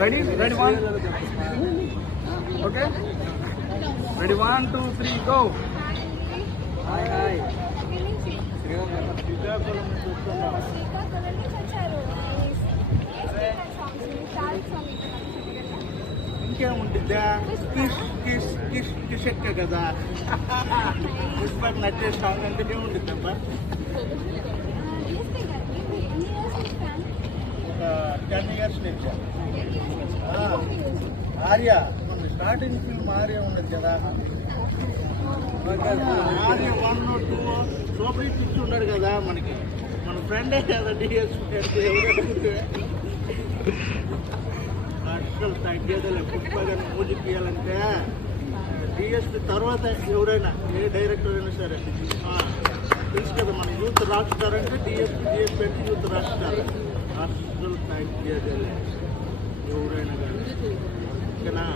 Ready ready 1 okay ready 1 2 3 go. Hi hi Srikakulam నుంచి వస్తున్నాం. ఇంకేముంటుందా కిషెక్క కదా పుష్పక్ నచ్చే సాంగ్ అంటేనే ఉంటుందమ్మా. ఒక 10 years నుంచి ఆర్య మన స్టార్టింగ్ ఫిల్మ్ ఆర్య ఉండదు కదా, ఆర్య 1 2 సూపర్ హిట్ ఇచ్చి ఉన్నాడు కదా మనకి, మన ఫ్రెండే కదా డిఎస్పీ అసలు తగ్గేదలే. పుష్ప గారిని మ్యూజిక్ చేయాలంటే డిఎస్పీ తర్వాత ఎవరైనా ఏ డైరెక్టర్ అయినా సరే తెలుసు కదా, మన యూత్ రాక్ స్టార్ అంటే డిఎస్పీ అంటే యూత్ రాక్ స్టార్. అసలు తగ్గేదలే ఎవరైనా కానీ ఓకేనా.